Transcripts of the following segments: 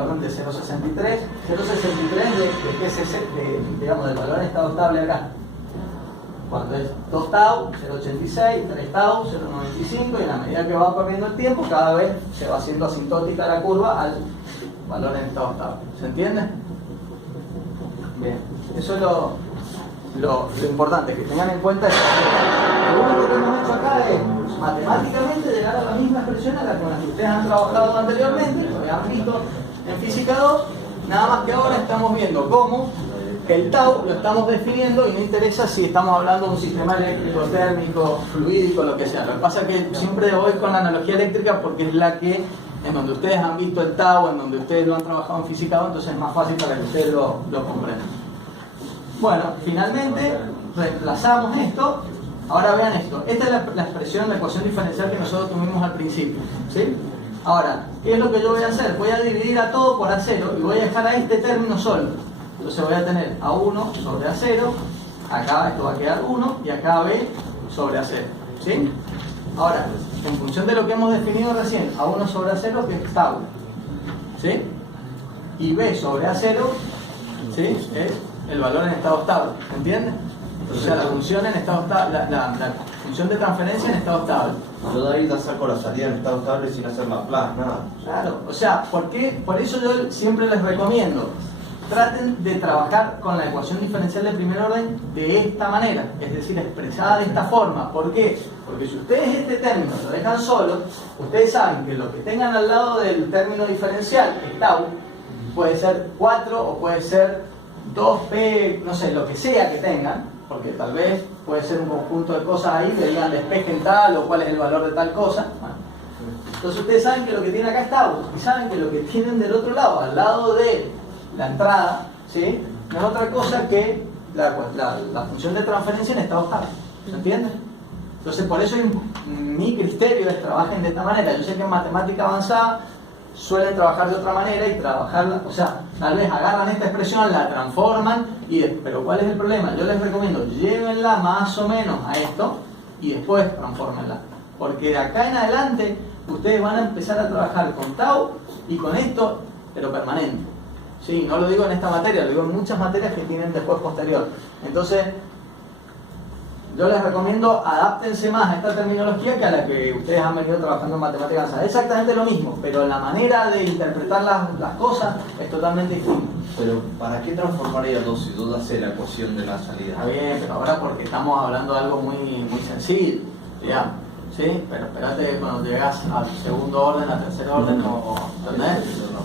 orden de 0,63. 0,63 de qué es ese, digamos, del valor en estado estable acá. Cuando es 2 tau, 0,86, 3 tau, 0,95, y en la medida que va corriendo el tiempo, cada vez se va haciendo asintótica la curva al valor en estado estable. ¿Se entiende? Bien, eso es lo importante, que tengan en cuenta eso. Lo único que hemos hecho acá es matemáticamente llegar a la misma expresión a la con la que ustedes han trabajado anteriormente, lo han visto en física 2, nada más que ahora estamos viendo cómo el tau lo estamos definiendo y no interesa si estamos hablando de un sistema eléctrico, térmico, fluídico, lo que sea. Lo que pasa es que siempre voy con la analogía eléctrica porque es la que, en donde ustedes han visto el tau, en donde ustedes lo han trabajado en física 2, entonces es más fácil para que ustedes lo comprendan. Bueno, finalmente reemplazamos esto. Ahora vean esto. Esta es la expresión, la ecuación diferencial que nosotros tuvimos al principio, ¿sí? Ahora, ¿qué es lo que yo voy a hacer? Voy a dividir a todo por A0 y voy a dejar a este término solo. Entonces voy a tener A1 sobre A0, acá esto va a quedar 1 y acá B sobre A0, ¿sí? Ahora, en función de lo que hemos definido recién, A1 sobre A0 que es tau, ¿sí? Y B sobre A0, ¿sí? Es el valor en estado estable, ¿entiendes? O sea, la función en estado estable, la función de transferencia en estado estable. Yo de ahí la saco la salida en estado estable sin hacer Laplace, nada. Claro, o sea, por eso yo siempre les recomiendo, traten de trabajar con la ecuación diferencial de primer orden de esta manera, es decir, expresada de esta forma. ¿Por qué? Porque si ustedes este término lo dejan solo, ustedes saben que lo que tengan al lado del término diferencial, el tau, puede ser 4 o puede ser 2p, no sé, lo que sea que tengan, porque tal vez puede ser un conjunto de cosas ahí que digan despejen tal o cuál es el valor de tal cosa. Bueno, entonces ustedes saben que lo que tienen acá es tau, y saben que lo que tienen del otro lado, al lado de la entrada, ¿sí? No es otra cosa que la función de transferencia en estado estable. ¿Se entiende? Entonces por eso mi criterio es trabajen de esta manera. Yo sé que en matemática avanzada suelen trabajar de otra manera y trabajarla, o sea, tal vez agarran esta expresión, la transforman, pero ¿cuál es el problema? Yo les recomiendo, llévenla más o menos a esto y después transfórmenla. Porque de acá en adelante ustedes van a empezar a trabajar con tau y con esto, pero permanente. Sí, no lo digo en esta materia, lo digo en muchas materias que tienen después posterior. Entonces, yo les recomiendo adaptense más a esta terminología que a la que ustedes han venido trabajando en matemáticas avanzadas. Es exactamente lo mismo, pero la manera de interpretar las cosas es totalmente distinta. Pero, ¿para qué transformaría 2 si 2 hace la ecuación de la salida? Está bien, pero ahora porque estamos hablando de algo muy sencillo, digamos. ¿Sí? Pero espérate cuando llegas al segundo orden, al tercer orden, ¿entendés?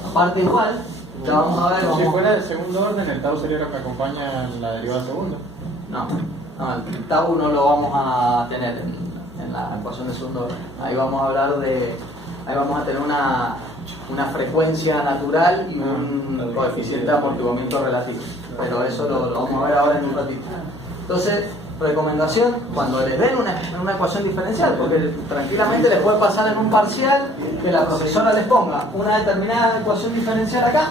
Aparte igual, ya vamos a ver... Si fuera el segundo orden, el tau sería lo que acompaña la derivada segundo. No, el tau no lo vamos a tener en la ecuación de segundo orden. Ahí vamos a hablar de... Ahí vamos a tener una frecuencia natural y un coeficiente de amortiguamiento relativo. Pero eso lo vamos a ver ahora en un ratito. Entonces, recomendación, cuando les den una ecuación diferencial, porque tranquilamente les puede pasar en un parcial que la profesora les ponga una determinada ecuación diferencial acá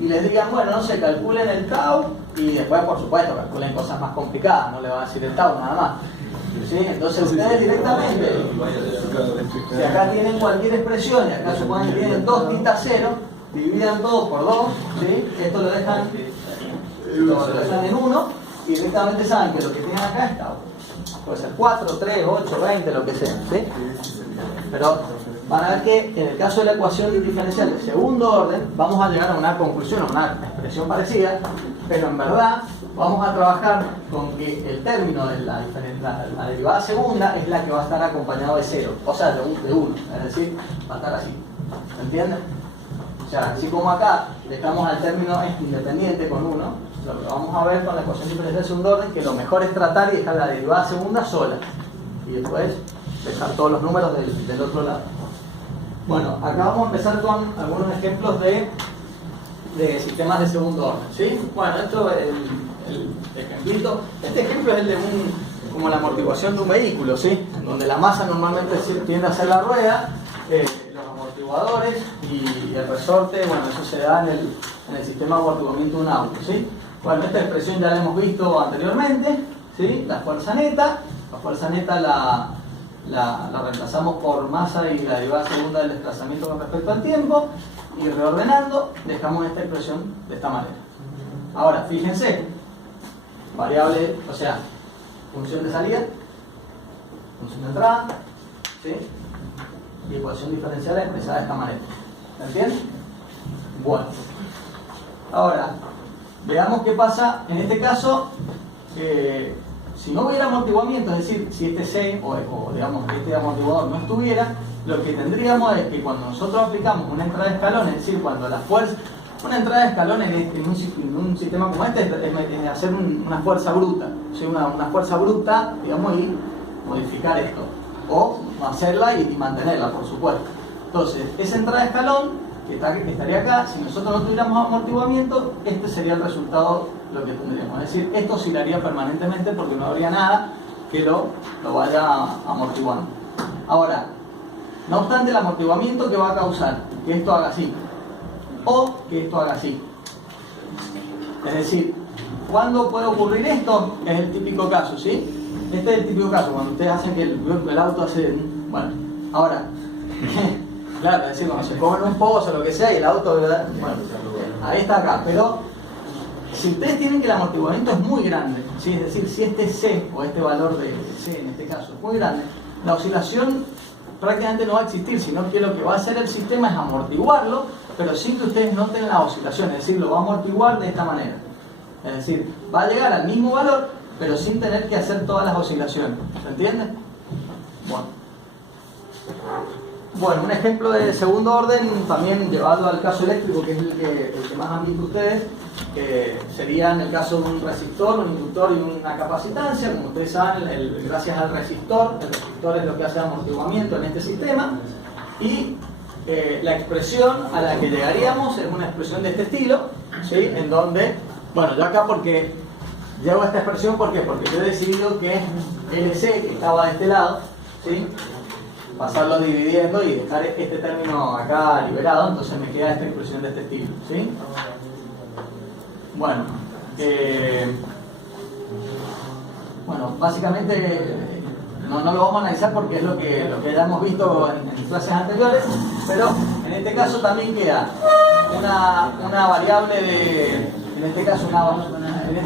y les digan, bueno, no sé, calculen el tau y después, por supuesto, calculen cosas más complicadas, no le va a decir el tau nada más. ¿Sí? Entonces ustedes directamente, si acá tienen cualquier expresión y acá suponen que tienen 2 θ 0, dividan todo por 2, ¿sí? Esto lo dejan en 1 y directamente saben que lo que tienen acá es tau. Puede ser 4, 3, 8, 20, lo que sea, ¿sí? Pero van a ver que en el caso de la ecuación diferencial de segundo orden vamos a llegar a una conclusión, a una expresión parecida, pero en verdad vamos a trabajar con que el término de la derivada segunda es la que va a estar acompañado de 0, o sea, de 1, es decir, va a estar así. ¿Se entiende? O sea, así como acá dejamos al término independiente con 1, lo que vamos a ver con la ecuación diferencial de segundo orden, que lo mejor es tratar y dejar la derivada segunda sola y después dejar todos los números del otro lado. Bueno, acá vamos a empezar con algunos ejemplos de sistemas de segundo orden, ¿sí? Bueno, esto es el ejemplito. Este ejemplo es el de como la amortiguación de un vehículo, ¿sí? Donde la masa normalmente tiende a ser la rueda, los amortiguadores y el resorte, bueno, eso se da en el sistema de amortiguamiento de un auto, ¿sí? Bueno, esta expresión ya la hemos visto anteriormente, ¿sí? La fuerza neta la reemplazamos por masa y la derivada segunda del desplazamiento con respecto al tiempo, y reordenando, dejamos esta expresión de esta manera. Ahora, fíjense, variable, o sea, función de salida, función de entrada, ¿sí? Y ecuación diferencial expresada de esta manera. ¿Se entiende? Bueno. Ahora, veamos qué pasa en este caso. Si no hubiera amortiguamiento, es decir, si este C o digamos este amortiguador no estuviera, lo que tendríamos es que cuando nosotros aplicamos una entrada de escalón, es decir, cuando la fuerza, una entrada de escalón en un sistema como este es hacer una fuerza bruta, ¿sí? una fuerza bruta, digamos, y modificar esto, o hacerla y mantenerla, por supuesto. Entonces, esa entrada de escalón que estaría acá, si nosotros no tuviéramos amortiguamiento, este sería el resultado, lo que tendríamos. Es decir, esto oscilaría permanentemente porque no habría nada que lo vaya amortiguando. Ahora, no obstante, el amortiguamiento que va a causar que esto haga así o que esto haga así. Es decir, ¿cuándo puede ocurrir esto? Es el típico caso, ¿sí? Este es el típico caso, cuando ustedes hacen que el auto hace... Bueno, ahora... Claro, es decir, cuando se comen un pozo o lo que sea y el auto, ¿verdad? Bueno, ahí está acá, pero si ustedes tienen que el amortiguamiento es muy grande, ¿sí? Es decir, si este C o este valor de C en este caso es muy grande, la oscilación prácticamente no va a existir, sino que lo que va a hacer el sistema es amortiguarlo, pero sin que ustedes noten la oscilación, es decir, lo va a amortiguar de esta manera. Es decir, va a llegar al mismo valor, pero sin tener que hacer todas las oscilaciones. ¿Se entiende? Bueno, un ejemplo de segundo orden, también llevado al caso eléctrico, que es el que más han visto ustedes, sería en el caso de un resistor, un inductor y una capacitancia. Como ustedes saben, gracias al resistor, el resistor es lo que hace amortiguamiento en este sistema, y la expresión a la que llegaríamos es una expresión de este estilo, ¿sí? En donde, bueno, yo acá porque llevo esta expresión, ¿por qué? Porque yo he decidido que LC, que estaba de este lado, ¿sí? Pasarlo dividiendo y dejar este término acá liberado, entonces me queda esta expresión de este estilo, ¿sí? Bueno, básicamente no lo vamos a analizar porque es lo que ya hemos visto en clases anteriores, pero en este caso también queda una variable en este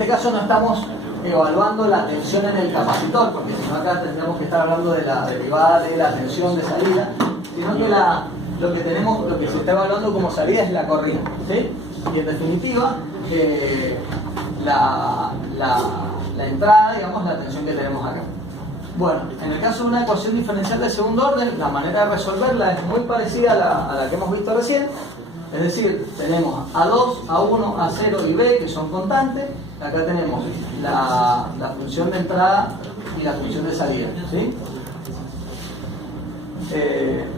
caso no estamos evaluando la tensión en el capacitor, porque si no acá tendríamos que estar hablando de la derivada de la tensión de salida, sino que lo que se está evaluando como salida es la corriente, ¿sí? Y en definitiva la entrada, digamos, la tensión que tenemos acá. Bueno, en el caso de una ecuación diferencial de segundo orden, la manera de resolverla es muy parecida a la que hemos visto recién. Es decir, tenemos A2, A1, A0 y B, que son constantes. Acá tenemos la función de entrada y la función de salida, ¿sí?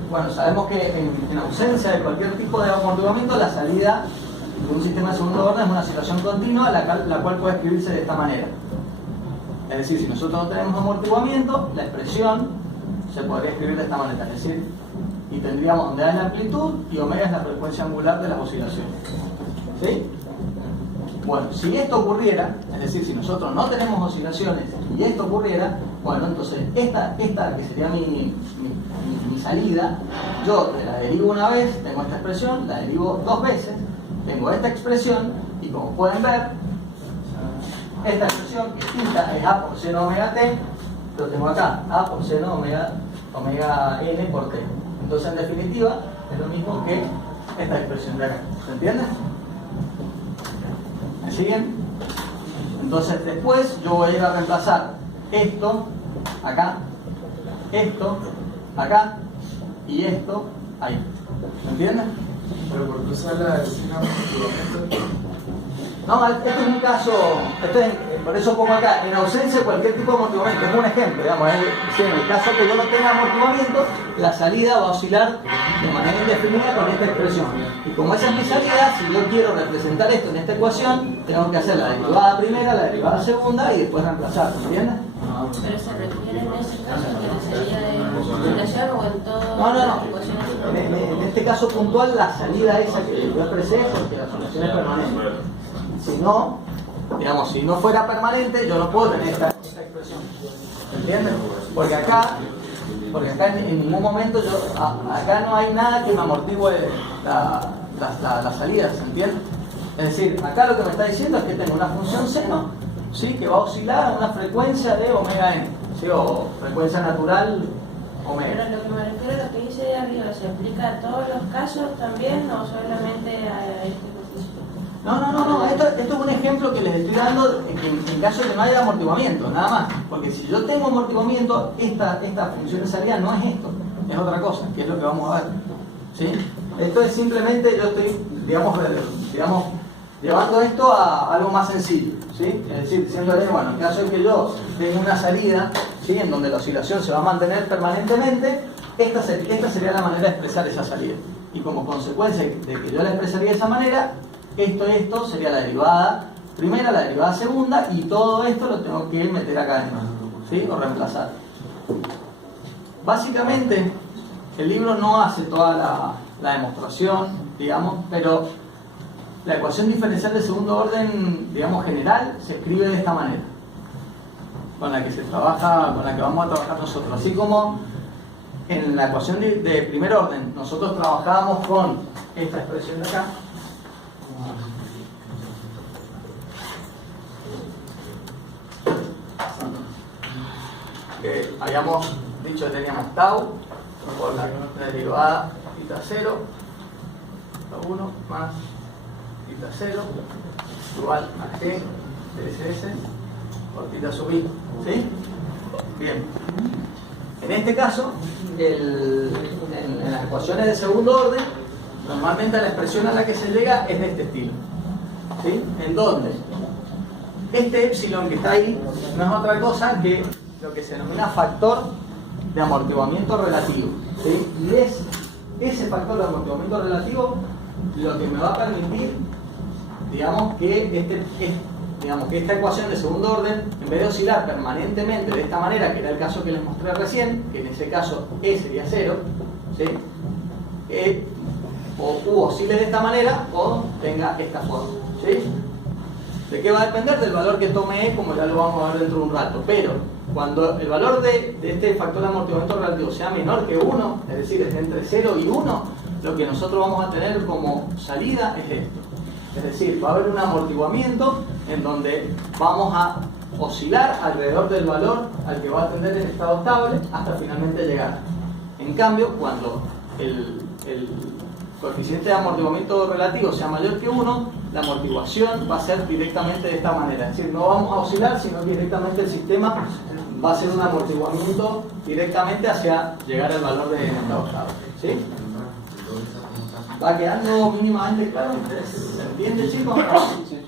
Bueno, sabemos que en ausencia de cualquier tipo de amortiguamiento, la salida de un sistema de segundo orden es una situación continua, la cual puede escribirse de esta manera. Es decir, si nosotros no tenemos amortiguamiento, la expresión se podría escribir de esta manera. Es decir, y tendríamos donde A es la amplitud y omega es la frecuencia angular de las oscilaciones. ¿Sí? Bueno, si esto ocurriera, es decir, si nosotros no tenemos oscilaciones y esto ocurriera, bueno, entonces esta que sería mi salida, yo la derivo una vez, tengo esta expresión, la derivo dos veces, tengo esta expresión y como pueden ver, esta expresión que es A por seno omega t, lo tengo acá, A por seno omega n por t. Entonces, en definitiva, es lo mismo que esta expresión de acá. ¿Se entiende? ¿Me siguen? Entonces, después yo voy a ir a reemplazar esto acá, esto acá y esto ahí. ¿Se entiende? Pero ¿por qué usar la vecina amortiguamiento? No, este es un caso, por eso pongo acá, en ausencia de cualquier tipo de amortiguamiento, es un ejemplo, digamos, en el caso que yo no tenga amortiguamiento, la salida va a oscilar de manera indefinida con esta expresión. Y como esa es mi salida, si yo quiero representar esto en esta ecuación, tengo que hacer la derivada primera, la derivada segunda y después reemplazar, ¿me entiendes? Pero se refiere en ese caso que la salida de oscilación o en todo. No. En este caso puntual, la salida esa que yo expresé, porque la solución es permanente. Si no, digamos, si no fuera permanente, yo no puedo tener esta expresión. ¿Entiendes? Porque acá en ningún momento acá no hay nada que me amortigue la salida, ¿se entiende? Es decir, acá lo que me está diciendo es que tengo una función seno, ¿sí? Que va a oscilar a una frecuencia de omega n, ¿sí? O frecuencia natural omega. Pero lo que me refiero a lo que dice de arriba, ¿se aplica a todos los casos también o solamente a este ejercicio? No, esto es un ejemplo que les estoy dando en caso de que no haya amortiguamiento, nada más. Porque si yo tengo amortiguamiento, esta función de salida no es esto, es otra cosa, que es lo que vamos a ver, ¿sí? Esto es simplemente, yo estoy, digamos, llevando esto a algo más sencillo, ¿sí? Es decir, diciéndole, bueno, en caso de que yo tenga una salida, ¿sí? En donde la oscilación se va a mantener permanentemente, esta sería la manera de expresar esa salida. Y como consecuencia de que yo la expresaría de esa manera, esto sería la derivada primera, la derivada segunda, y todo esto lo tengo que meter acá adentro, ¿sí? O reemplazar. Básicamente, el libro no hace toda la demostración, digamos, pero la ecuación diferencial de segundo orden, digamos, general, se escribe de esta manera, con la que se trabaja, con la que vamos a trabajar nosotros. Así como en la ecuación de primer orden, nosotros trabajábamos con esta expresión de acá, que habíamos dicho que teníamos tau por la derivada θ 0, θ 1 más θ 0 igual a g dss por θ sub i, ¿sí? Bien. En este caso, en las ecuaciones de segundo orden, normalmente la expresión a la que se llega es de este estilo, ¿sí? En donde este epsilon que está ahí no es otra cosa que lo que se denomina factor de amortiguamiento relativo, ¿sí? Y es ese factor de amortiguamiento relativo lo que me va a permitir, digamos, que esta ecuación de segundo orden, en vez de oscilar permanentemente de esta manera, que era el caso que les mostré recién, que en ese caso E sería 0, ¿sí? O oscile de esta manera o tenga esta forma, ¿sí? ¿De qué va a depender? Del valor que tome E, como ya lo vamos a ver dentro de un rato. Pero cuando el valor de este factor de amortiguamiento relativo sea menor que 1, es decir, es entre 0 y 1, lo que nosotros vamos a tener como salida es esto. Es decir, va a haber un amortiguamiento en donde vamos a oscilar alrededor del valor al que va a tender el estado estable hasta finalmente llegar. En cambio, cuando el coeficiente de amortiguamiento relativo sea mayor que 1, la amortiguación va a ser directamente de esta manera. Es decir, no vamos a oscilar, sino que directamente el sistema va a hacer un amortiguamiento directamente hacia llegar al valor de estado estable, ¿sí? ¿Va quedando mínimamente claro? ¿Se entiende, chicos? Sí.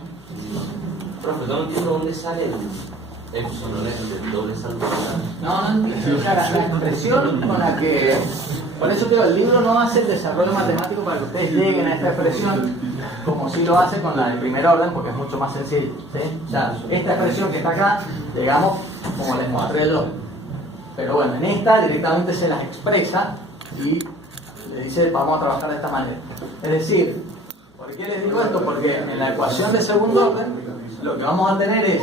Profe, no entiendo dónde sale el epsilon, el doble salto. No entiendo. La expresión con la que... Por eso digo, el libro no hace el desarrollo matemático para que ustedes lleguen a esta expresión como si lo hace con la del primer orden, porque es mucho más sencillo, ¿sí? O sea, esta expresión que está acá, llegamos como les mostré yo. Pero bueno, en esta directamente se las expresa y le dice, vamos a trabajar de esta manera. Es decir, ¿por qué les digo esto? Porque en la ecuación de segundo orden, lo que vamos a tener es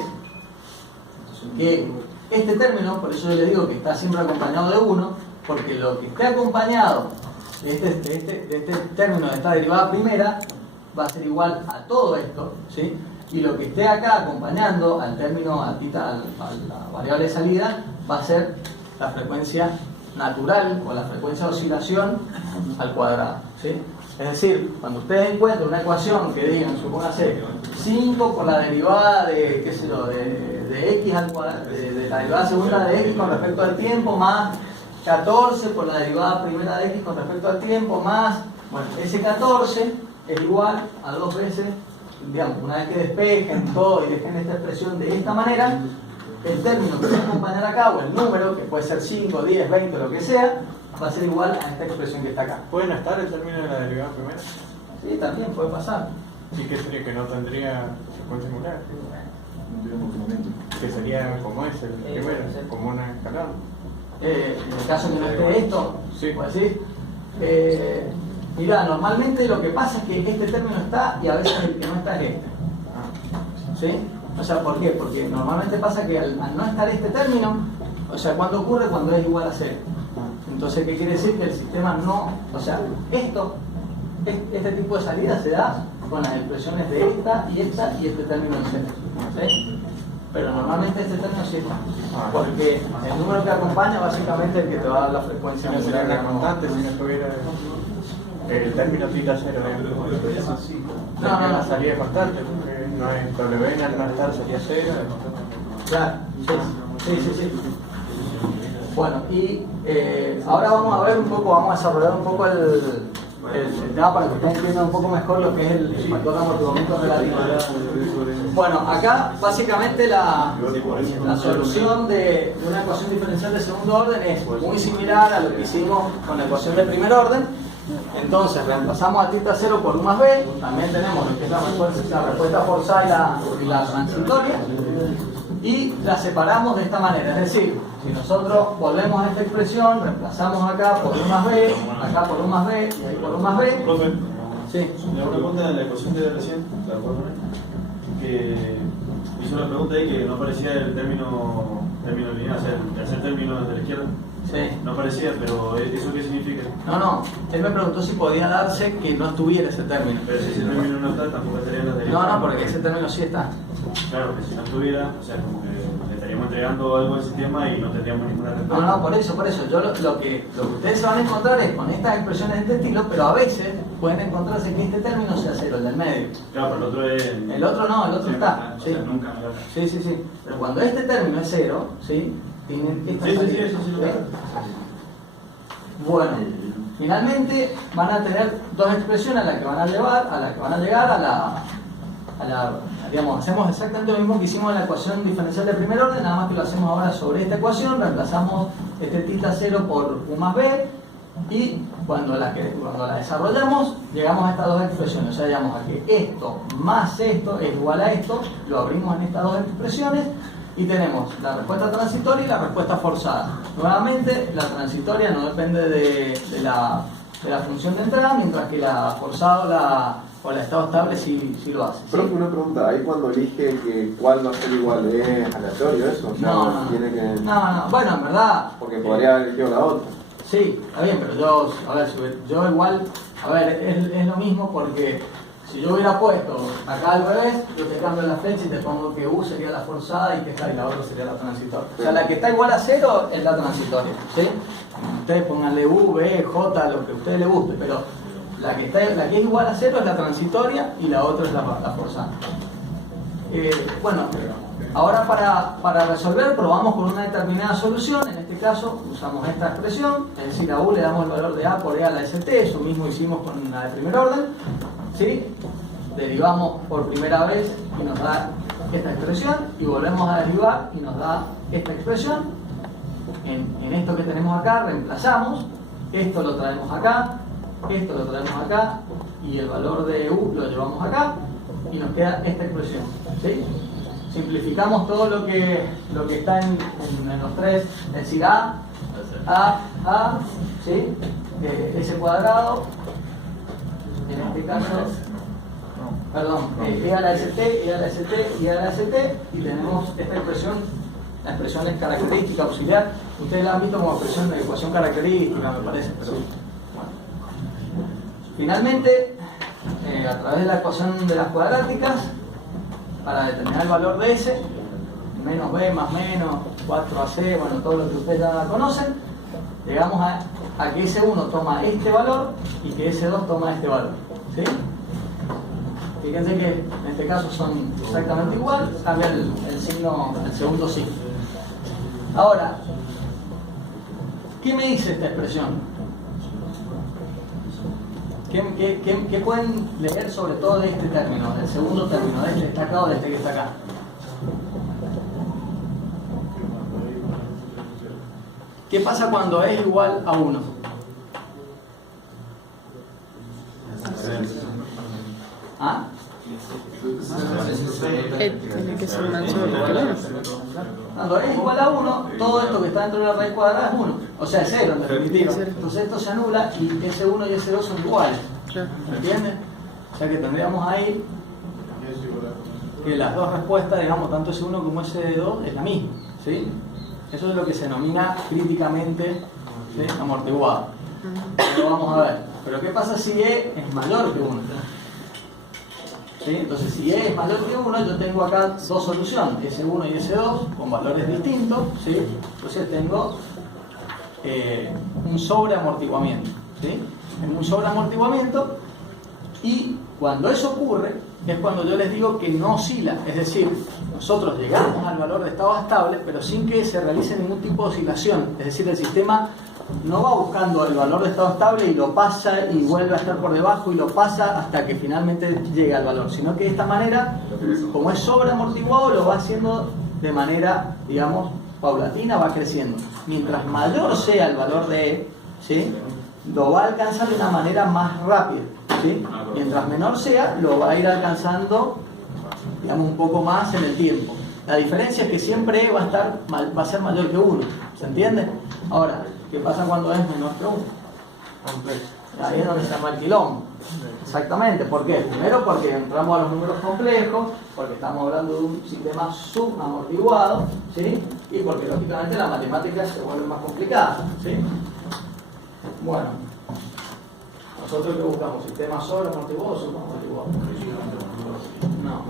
que este término, por eso yo les digo que está siempre acompañado de 1, porque lo que esté acompañado de este término, de esta derivada primera, va a ser igual a todo esto, ¿sí? Y lo que esté acá acompañando al término, a la variable de salida, va a ser la frecuencia natural o la frecuencia de oscilación al cuadrado, ¿sí? Es decir, cuando ustedes encuentren una ecuación que digan, supóngase 5 por la derivada de, qué sé yo, de x al cuadrado, de la derivada segunda de x con respecto al tiempo, más 14 por la derivada primera de x con respecto al tiempo, más, bueno, ese 14 es igual a 2 veces, digamos, una vez que despejen todo y dejen esta expresión de esta manera, el término que va a acompañar acá, o el número, que puede ser 5, 10, 20, lo que sea, va a ser igual a esta expresión que está acá. ¿Pueden estar el término de la derivada primera? Sí, también puede pasar. ¿Y qué sería? Que no tendría secuencia singular. Que sería como es el primero, como una escalada. En el caso que no esté esto, sí. ¿puedo decir? Mira, normalmente lo que pasa es que este término está y a veces el que no está es este. ¿Sí? O sea, ¿por qué? Porque normalmente pasa que al no estar este término, o sea, ¿cuándo ocurre? Cuando es igual a 0. Entonces, ¿qué quiere decir? Que el sistema no, o sea, esto este tipo de salida se da con las expresiones de esta y este término en Z, ¿sí? Pero normalmente este término sí está, porque el número que acompaña básicamente es el que te va a dar la frecuencia. Si no sería una constante, si no tuviera el término θ0 No. la salida constante, porque no es W al más estar sería 0. Claro, sí. Bueno, y ahora vamos a ver un poco, vamos a desarrollar un poco el tema para que ustedes entiendan un poco mejor lo que es el factor de amortiguamiento relativo. Bueno, acá básicamente la solución de una ecuación diferencial de segundo orden es muy similar a lo que hicimos con la ecuación de primer orden. Entonces reemplazamos a θ0 por U más B, también tenemos lo que es la respuesta forzada y la transitoria, y la separamos de esta manera, es decir, si nosotros volvemos a esta expresión, reemplazamos acá por U más B, acá por U más B y ahí por U más B. Profe, Sí. le hago una pregunta en la ecuación de recién, ¿la acuerdo? Que hizo una pregunta ahí que no aparecía el término lineal, o sea, el tercer término de la izquierda. Sí. No aparecía, pero ¿eso qué significa? No, él me preguntó si podía darse que no estuviera ese término. Pero si ese término no está, tampoco estaría en la derecha. No, porque ese término sí está. Claro, que si no estuviera, o sea, como que le estaríamos entregando algo al sistema y no tendríamos ninguna respuesta. No, por eso. Yo lo que ustedes se van a encontrar es con estas expresiones de este estilo, pero a veces pueden encontrarse que este término sea cero, el del medio. Claro, pero el otro es... El otro no, el otro está. O Sí. sea, nunca me lo... Sí. Pero cuando este término es cero, ¿sí? Tienen esta Sí, salida. eso sí lo veo. Bueno, finalmente van a tener dos expresiones a las que van a llegar a la, digamos, hacemos exactamente lo mismo que hicimos en la ecuación diferencial de primer orden, nada más que lo hacemos ahora sobre esta ecuación, reemplazamos este θ0 por U más B, y cuando la desarrollamos, llegamos a estas dos expresiones, o sea, llegamos a que esto más esto es igual a esto, lo abrimos en estas dos expresiones, y tenemos la respuesta transitoria y la respuesta forzada. Nuevamente, la transitoria no depende de la función de entrada, mientras que la forzada o la estado estable sí lo hace. ¿Sí? Profe, una pregunta, ahí cuando elige que cuál va a ser igual, ¿es aleatorio eso? O sea, No. tiene que... No, bueno, en verdad... Porque podría haber elegido la otra. Sí, está bien, pero yo igual, es lo mismo porque si yo hubiera puesto acá al revés, yo te cambio la flecha y te pongo que U sería la forzada y que esta y la otra sería la transitoria. O sea, la que está igual a 0 es la transitoria, ¿sí? Ustedes pónganle U, B, J, lo que a ustedes les guste, pero la que es igual a 0 es la transitoria y la otra es la forzada. Bueno, ahora para resolver probamos con una determinada solución. En este caso usamos esta expresión, es decir, a U le damos el valor de A por E a la ST, eso mismo hicimos con la de primer orden, ¿sí? Derivamos por primera vez y nos da esta expresión, y volvemos a derivar y nos da esta expresión. En esto que tenemos acá reemplazamos, esto lo traemos acá, esto lo traemos acá, y el valor de U lo llevamos acá, y nos queda esta expresión, ¿sí? Simplificamos todo lo que está en los tres, es decir, A, ¿sí? S cuadrado, en este caso, perdón, E a la ST, E a la ST, E a la ST, y tenemos esta expresión, la expresión es característica auxiliar. Ustedes la han visto como expresión de ecuación característica, me parece, pero bueno. Finalmente, a través de la ecuación de las cuadráticas, para determinar el valor de S, menos B más menos, 4AC, bueno, todo lo que ustedes ya conocen, llegamos a que S1 toma este valor y que S2 toma este valor, ¿sí? Fíjense que en este caso son exactamente igual, cambia el signo, el segundo signo. Ahora, ¿qué me dice esta expresión? ¿Qué pueden leer sobre todo de este término, del segundo término, de este que está acá o de este que está acá? ¿Qué pasa cuando es igual a 1? ¿Ah? Tiene que ser una sola. Cuando es igual a 1, todo esto que está dentro de la raíz cuadrada es 1. O sea, es 0 en definitiva. Entonces esto se anula y S1 y S2 son iguales. ¿Me entienden? O sea que tendríamos ahí que las dos respuestas, digamos, tanto S1 como S2 es la misma, ¿sí? Eso es lo que se denomina críticamente, ¿sí?, amortiguado. Lo vamos a ver. Pero ¿qué pasa si E es mayor que 1? ¿Sí? Entonces, si E es mayor que 1, yo tengo acá dos soluciones, S1 y S2, con valores distintos, ¿sí? Entonces tengo un sobreamortiguamiento, ¿sí? Tengo un sobreamortiguamiento, y cuando eso ocurre, es cuando yo les digo que no oscila, es decir, nosotros llegamos al valor de estado estable, pero sin que se realice ningún tipo de oscilación, es decir, el sistema no va buscando el valor de estado estable y lo pasa y vuelve a estar por debajo y lo pasa hasta que finalmente llega al valor, sino que de esta manera, como es sobreamortiguado, lo va haciendo de manera, digamos, paulatina, va creciendo. Mientras mayor sea el valor de E, ¿sí?, lo va a alcanzar de una manera más rápida, ¿sí? Mientras menor sea, lo va a ir alcanzando, digamos, un poco más en el tiempo. La diferencia es que siempre E va a ser mayor que 1, ¿se entiende? Ahora, ¿qué pasa cuando es menor que 1? Ahí es donde se llama el quilombo. Exactamente, ¿por qué? Primero porque entramos a los números complejos, porque estamos hablando de un sistema subamortiguado, ¿sí? Y porque lógicamente la matemática se vuelve más complicada, ¿sí? Bueno, nosotros que buscamos sistemas sobreamortiguados o subamortiguados. No,